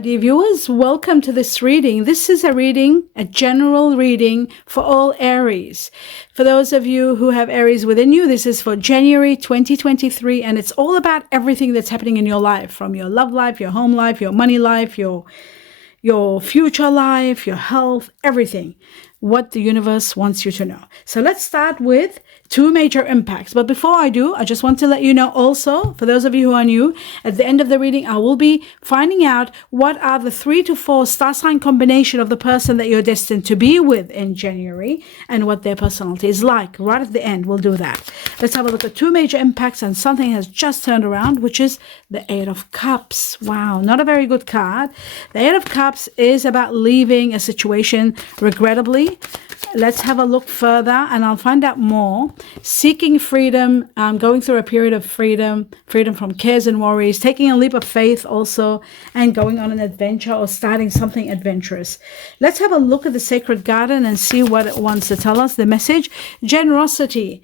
My dear viewers, welcome to this reading. This is a general reading for all Aries. For those of you who have Aries within you, this is for January 2023, and it's all about everything that's happening in your life, from your love life, your home life, your money life, your future life, your health, everything, what the universe wants you to know. So let's start with two major impacts. But before I do, I just want to let you know also, for those of you who are new, at the end of the reading, I will be finding out what are the 3 to 4 star sign combination of the person that you're destined to be with in January and what their personality is like. Right at the end, we'll do that. Let's have a look at two major impacts, and something has just turned around, which is the 8 of Cups. Wow, not a very good card. The 8 of Cups is about leaving a situation regrettably. Let's have a look further and I'll find out more. Seeking freedom, going through a period of freedom from cares and worries, taking a leap of faith also, and going on an adventure or starting something adventurous. Let's have a look at the Sacred Garden and see what it wants to tell us. The message, generosity.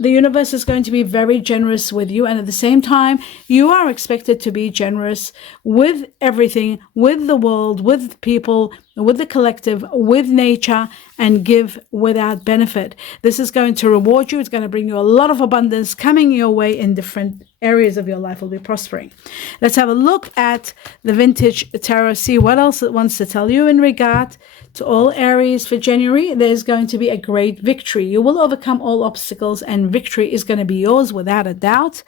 The universe is going to be very generous with you, and at the same time, you are expected to be generous with everything, with the world, with people, with the collective, with nature, and give without benefit. This is going to reward you. It's going to bring you a lot of abundance coming your way in different areas of your life will be prospering. Let's have a look at the Vintage Tarot, see what else it wants to tell you in regard to all Aries for January. There's going to be a great victory. You will overcome all obstacles and victory is going to be yours without a doubt.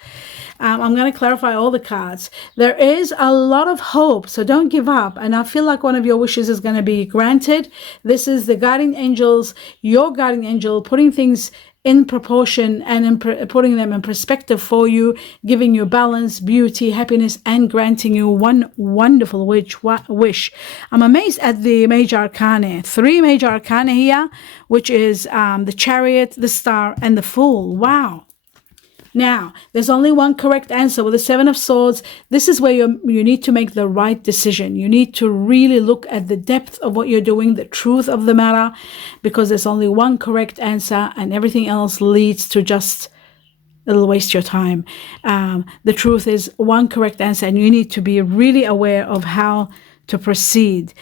I'm going to clarify all the cards. There is a lot of hope, so don't give up. And I feel like one of your wishes is going to be granted. This is the guardian angels, your guardian angel, putting things in proportion and putting them in perspective for you, giving you balance, beauty, happiness, and granting you one wonderful wish. I'm amazed at the major arcana. 3 major arcana here, which is the Chariot, the Star, and the Fool. Wow. Now, there's only one correct answer with the 7 of Swords. This is where you need to make the right decision. You need to really look at the depth of what you're doing, the truth of the matter, because there's only one correct answer and everything else leads to just it'll waste your time. The truth is one correct answer, and you need to be really aware of how to proceed.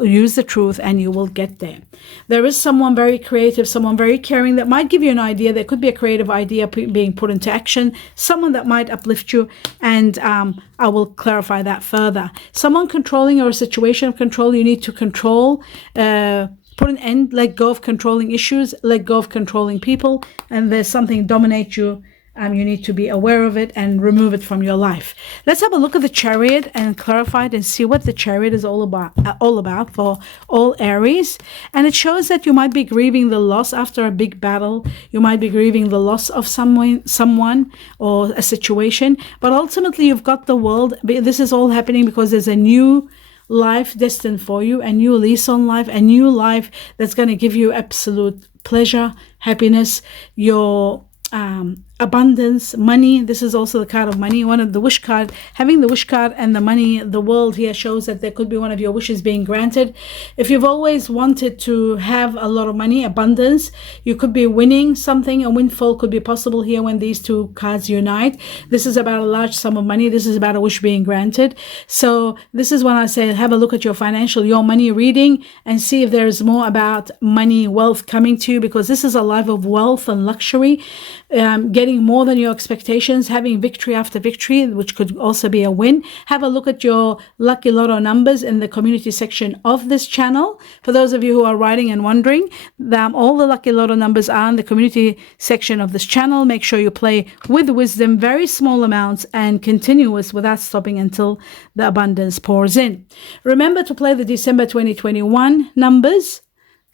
Use the truth and you will get there. There is someone very creative, someone very caring that might give you an idea. There could be a creative idea being put into action, someone that might uplift you, and I will clarify that further. Someone controlling or a situation of control. You need to control, put an end, let go of controlling issues, let go of controlling people, and there's something dominate you. You need to be aware of it and remove it from your life. Let's have a look at the Chariot and clarify it and see what the Chariot is all about for all Aries. And it shows that you might be grieving the loss after a big battle. You might be grieving the loss of someone or a situation. But ultimately, you've got the world. This is all happening because there's a new life destined for you, a new lease on life, a new life that's going to give you absolute pleasure, happiness, your abundance, money. This is also the card of money. One of the wish card, having the wish card and the money, the world here shows that there could be one of your wishes being granted. If you've always wanted to have a lot of money, abundance, you could be winning something. A windfall could be possible here when these two cards unite. This is about a large sum of money. This is about a wish being granted. So this is when I say have a look at your financial, your money reading and see if there is more about money, wealth coming to you, because this is a life of wealth and luxury. Getting more than your expectations, having victory after victory, which could also be a win. Have a look at your lucky lotto numbers in the community section of this channel. For those of you who are writing and wondering, all the lucky lotto numbers are in the community section of this channel. Make sure you play with wisdom, very small amounts, and continuous without stopping until the abundance pours in. Remember to play the December 2021 numbers,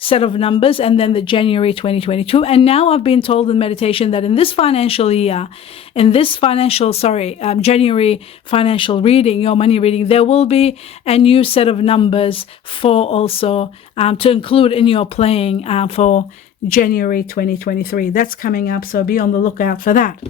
set of numbers, and then the January 2022. And now I've been told in meditation that in this financial year, January financial reading, your money reading, there will be a new set of numbers for also to include in your playing for January 2023. That's coming up, so be on the lookout for that.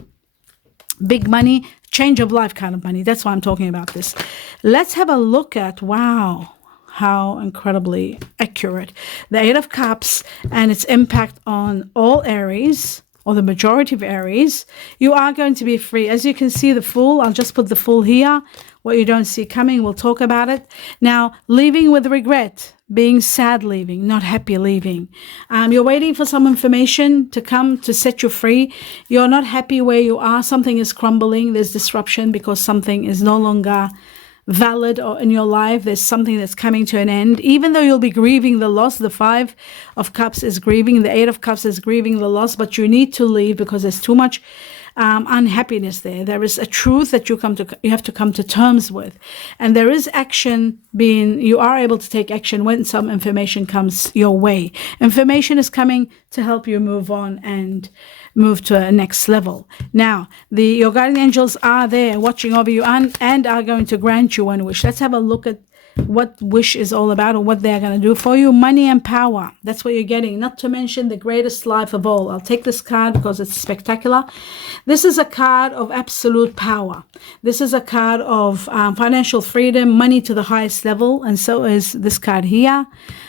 Big money, change of life kind of money. That's why I'm talking about this. Let's have a look at, wow, how incredibly accurate. The 8 of Cups and its impact on all Aries, or the majority of Aries, you are going to be free. As you can see, the Fool, I'll just put the Fool here. What you don't see coming, we'll talk about it. Now, leaving with regret, being sad leaving, not happy leaving. You're waiting for some information to come to set you free. You're not happy where you are. Something is crumbling. There's disruption because something is no longer valid or in your life. There's something that's coming to an end. Even though you'll be grieving the loss, the 5 of Cups is grieving, the 8 of Cups is grieving the loss, but you need to leave because there's too much unhappiness there. There is a truth that you have to come to terms with, and there is action being. You are able to take action when some information comes your way. Information is coming to help you move on and move to a next level. Now, your guardian angels are there watching over you and are going to grant you one wish. Let's have a look at what wish is all about or what they're going to do for you. Money and power. That's what you're getting. Not to mention the greatest life of all. I'll take this card because it's spectacular. This is a card of absolute power. This is a card of financial freedom, money to the highest level. And so is this card here.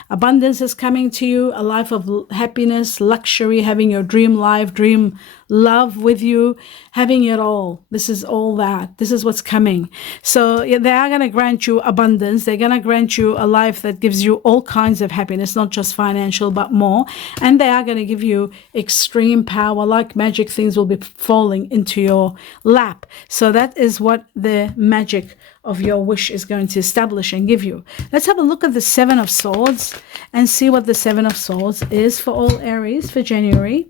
Abundance is coming to you, a life of happiness, luxury, having your dream life, dream love with you, having it all. This is all that. This is what's coming. So they are going to grant you abundance. They're going to grant you a life that gives you all kinds of happiness, not just financial, but more. And they are going to give you extreme power. Like magic, things will be falling into your lap. So that is what the magic of your wish is going to establish and give you. Let's have a look at the 7 of Swords and see what the 7 of Swords is for all Aries for January.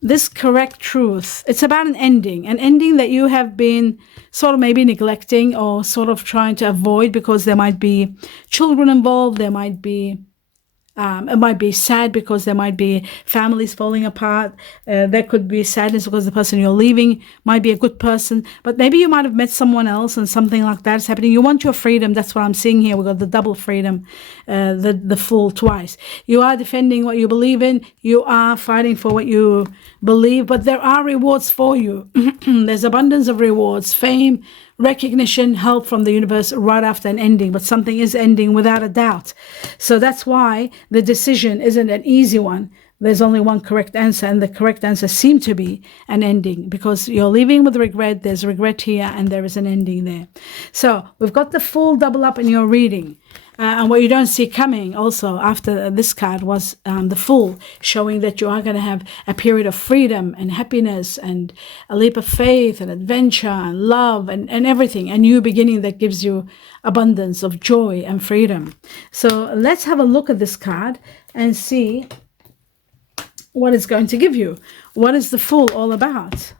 This correct truth, it's about an ending that you have been sort of maybe neglecting or sort of trying to avoid because there might be children involved, there might be it might be sad because there might be families falling apart. There could be sadness because the person you're leaving might be a good person, but maybe you might have met someone else and something like that is happening. You want your freedom. That's what I'm seeing here. We've got the double freedom, the Fool twice. You are defending what you believe in. You are fighting for what you believe, but there are rewards for you. There's abundance of rewards, fame, recognition, help from the universe right after an ending, but something is ending without a doubt. So that's why the decision isn't an easy one. There's only one correct answer, and the correct answer seemed to be an ending because you're leaving with regret. There's regret here, and there is an ending there. So we've got the Fool double up in your reading. And what you don't see coming also after this card was the Fool, showing that you are going to have a period of freedom and happiness and a leap of faith and adventure and love and everything, a new beginning that gives you abundance of joy and freedom. So let's have a look at this card and see what it's going to give you. What is the Fool all about?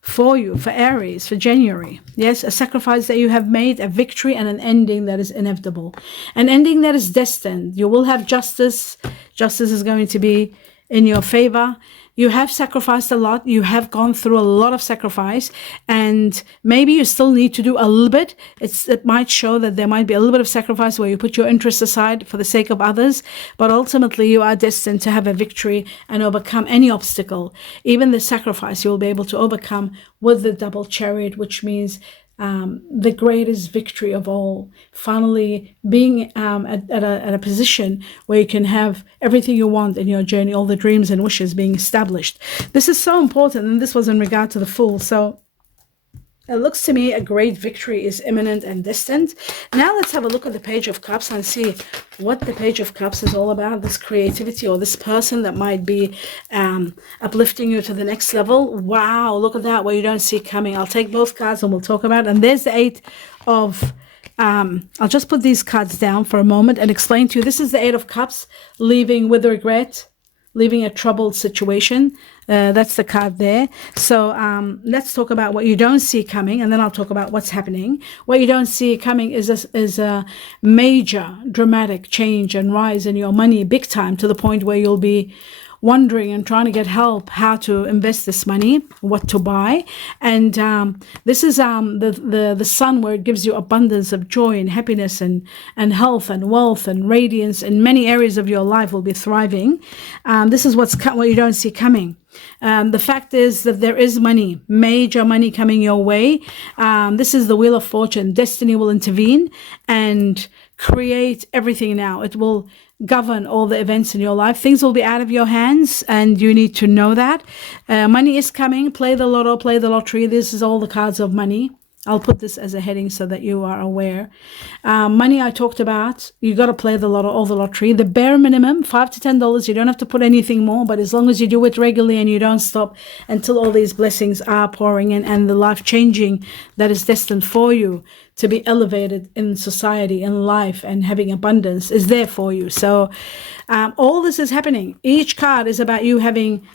For you, for Aries, for January. Yes, a sacrifice that you have made, a victory, and an ending that is inevitable. An ending that is destined. You will have justice. Justice is going to be in your favor. You have sacrificed a lot. You have gone through a lot of sacrifice, and maybe you still need to do a little bit. It might show that there might be a little bit of sacrifice where you put your interests aside for the sake of others, but ultimately you are destined to have a victory and overcome any obstacle. Even the sacrifice you'll be able to overcome with the double chariot, which means the greatest victory of all, finally being at a position where you can have everything you want in your journey, all the dreams and wishes being established. This is so important, and this was in regard to the Fool. So it looks to me a great victory is imminent and distant. Now let's have a look at the Page of Cups and see what the Page of Cups is all about. This creativity or this person that might be uplifting you to the next level. Wow, look at that, what you don't see coming. I'll take both cards and we'll talk about it. And there's the 8 of... I'll just put these cards down for a moment and explain to you. This is the 8 of Cups, leaving with regret, leaving a troubled situation. That's the card there. So let's talk about what you don't see coming, and then I'll talk about what's happening. What you don't see coming is a major dramatic change and rise in your money big time, to the point where you'll be wondering and trying to get help how to invest this money, what to buy. And this is the sun, where it gives you abundance of joy and happiness and health and wealth and radiance, and many areas of your life will be thriving. This is what you don't see coming. The fact is that there is money, major money coming your way. This is the Wheel of Fortune. Destiny will intervene and create everything now. It will govern all the events in your life. Things will be out of your hands, and you need to know that. Money is coming. Play the lotto, play the lottery. This is all the cards of money. I'll put this as a heading so that you are aware. Money I talked about, you got to play the lotto or the lottery. The bare minimum, $5 to $10. You don't have to put anything more, but as long as you do it regularly and you don't stop until all these blessings are pouring in and the life changing that is destined for you to be elevated in society, in life, and having abundance is there for you. So all this is happening. Each card is about you having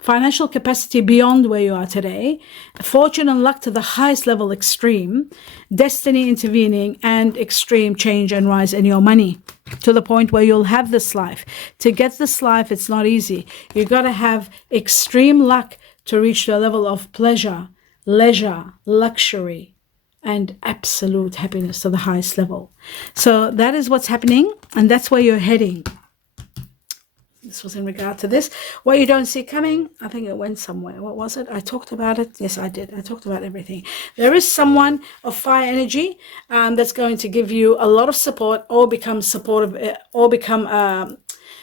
financial capacity beyond where you are today, fortune and luck to the highest level, extreme, destiny intervening, and extreme change and rise in your money to the point where you'll have this life. To get this life, it's not easy. You got to have extreme luck to reach the level of pleasure, leisure, luxury, and absolute happiness to the highest level. So that is what's happening, and that's where you're heading. This was in regard to this. What you don't see coming, I think it went somewhere. What was it? I talked about it. Yes, I did. I talked about everything. There is someone of fire energy that's going to give you a lot of support, or become supportive, or become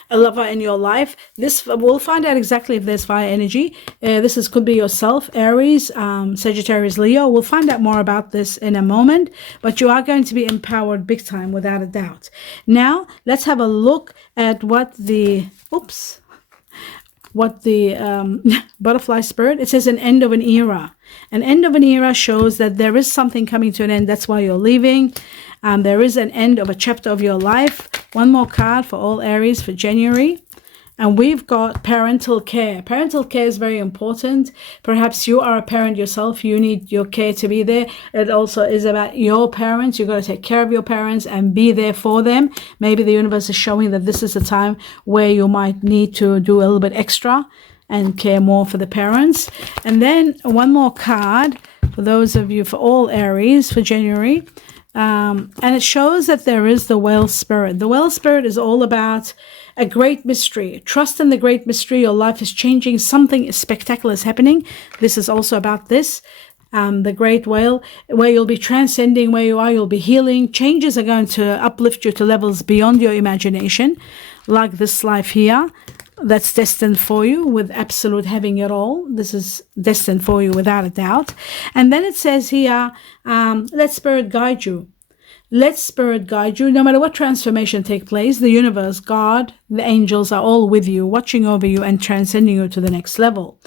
a lover in your life. This, we'll find out exactly if there's fire energy. This could be yourself, Aries, Sagittarius, Leo. We'll find out more about this in a moment, but you are going to be empowered big time, without a doubt. Now, let's have a look at what the, butterfly spirit, it says an end of an era. An end of an era shows that there is something coming to an end. That's why you're leaving. There is an end of a chapter of your life. One more card for all Aries for January. And we've got parental care. Parental care is very important. Perhaps you are a parent yourself. You need your care to be there. It also is about your parents. You've got to take care of your parents and be there for them. Maybe the universe is showing that this is a time where you might need to do a little bit extra and care more for the parents. And then one more card for those of you, for all Aries for January. And it shows that there is the whale spirit. The whale spirit is all about a great mystery. Trust in the great mystery. Your life is changing. Something spectacular is happening. This is also about this. The great whale, where you'll be transcending where you are. You'll be healing. Changes are going to uplift you to levels beyond your imagination, like this life here. That's destined for you, with absolute having it all. This is destined for you without a doubt. And then it says here, let spirit guide you. Let spirit guide you. No matter what transformation take place, the universe, God, the angels are all with you, watching over you and transcending you to the next level.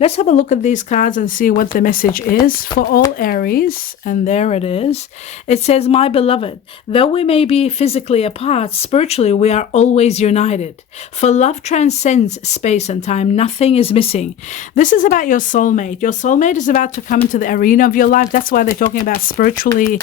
Let's have a look at these cards and see what the message is for all Aries. And there it is. It says, my beloved, though we may be physically apart, spiritually we are always united. For love transcends space and time. Nothing is missing. This is about your soulmate. Your soulmate is about to come into the arena of your life. That's why they're talking about spiritually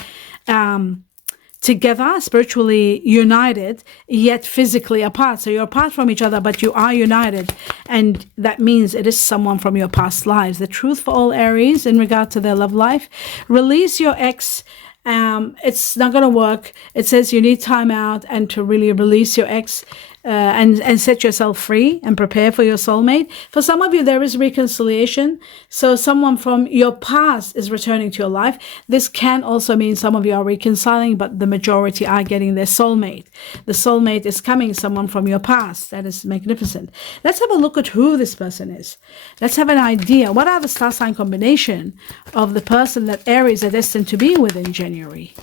together, spiritually united, yet physically apart. So you're apart from each other, but you are united. And that means it is someone from your past lives. The truth for all Aries in regard to their love life: release your ex. It's not going to work. It says you need time out and to really release your ex and set yourself free and prepare for your soulmate. For some of you, there is reconciliation. So someone from your past is returning to your life. This can also mean some of you are reconciling, but the majority are getting their soulmate. The soulmate is coming, someone from your past. That is magnificent. Let's have a look at who this person is. Let's have an idea. What are the star sign combination of the person that Aries are destined to be with in January?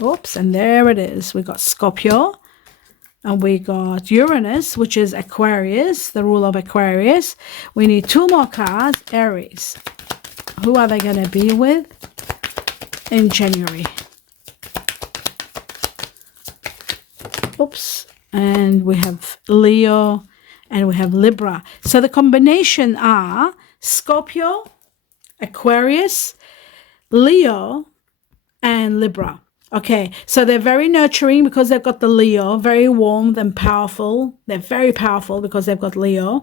Oops, and there it is. We got Scorpio. And we got Uranus, which is Aquarius, the rule of Aquarius. We need two more cards, Aries. Who are they going to be with in January? Oops. And we have Leo and we have Libra. So the combination are Scorpio, Aquarius, Leo, and Libra. Okay, so they're very nurturing because they've got the Leo, very warm and powerful. They're very powerful because they've got Leo.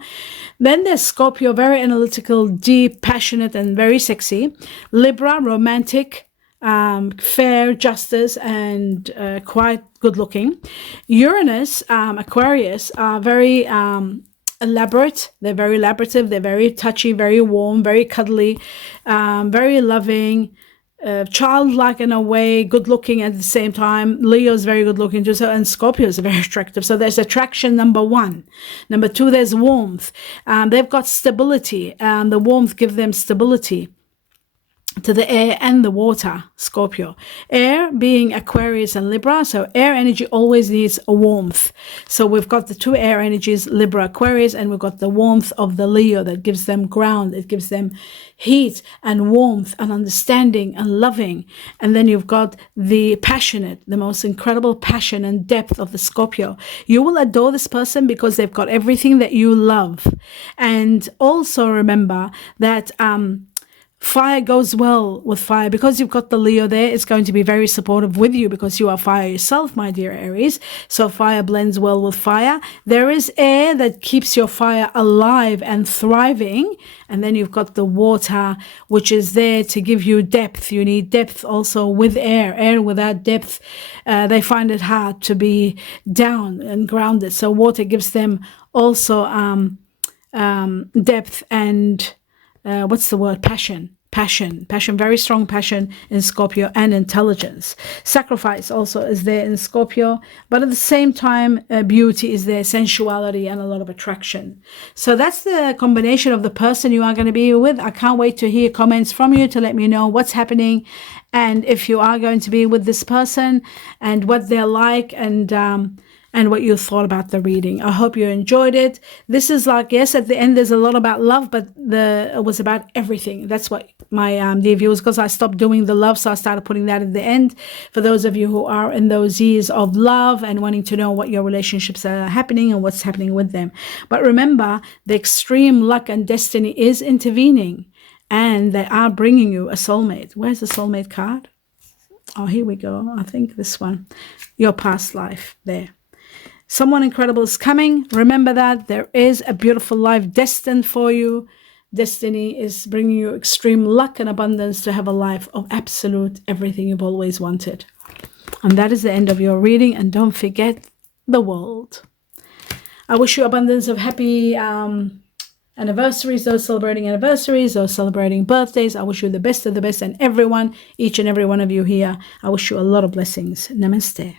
Then there's Scorpio, very analytical, deep, passionate, and very sexy. Libra, romantic, fair, justice, and quite good looking. Uranus, Aquarius are very elaborate. They're very elaborative. They're very touchy, very warm, very cuddly, very loving, childlike in a way, good looking at the same time. Leo's very good looking too, and Scorpios are very attractive. So there's attraction, number one. Number two, there's warmth. They've got stability. The warmth gives them stability to the air and the water, Scorpio. Air being Aquarius and Libra, so air energy always needs a warmth. So we've got the two air energies, Libra, Aquarius, and we've got the warmth of the Leo that gives them ground, it gives them heat and warmth and understanding and loving. And then you've got the passionate, the most incredible passion and depth of the Scorpio. You will adore this person because they've got everything that you love. And also remember that fire goes well with fire. Because you've got the Leo there, it's going to be very supportive with you because you are fire yourself, my dear Aries. So fire blends well with fire. There is air that keeps your fire alive and thriving. And then you've got the water, which is there to give you depth. You need depth also with air. Air without depth, they find it hard to be down and grounded. So water gives them also depth and what's the word? Passion, very strong passion in Scorpio, and intelligence. Sacrifice also is there in Scorpio, but at the same time, beauty is there, sensuality, and a lot of attraction. So that's the combination of the person you are going to be with. I can't wait to hear comments from you to let me know what's happening and if you are going to be with this person and what they're like, and what you thought about the reading. I hope you enjoyed it. This is like, yes, at the end there's a lot about love, but it was about everything. That's what my dear viewers, because I stopped doing the love, so I started putting that at the end. For those of you who are in those years of love and wanting to know what your relationships are happening and what's happening with them. But remember, the extreme luck and destiny is intervening, and they are bringing you a soulmate. Where's the soulmate card? Oh, here we go. I think this one. Your past life there. Someone incredible is coming. Remember that there is a beautiful life destined for you. Destiny is bringing you extreme luck and abundance to have a life of absolute everything you've always wanted. And that is the end of your reading. And don't forget the world. I wish you abundance of happy anniversaries, those celebrating anniversaries, those celebrating birthdays. I wish you the best of the best, and everyone, each and every one of you here, I wish you a lot of blessings. Namaste.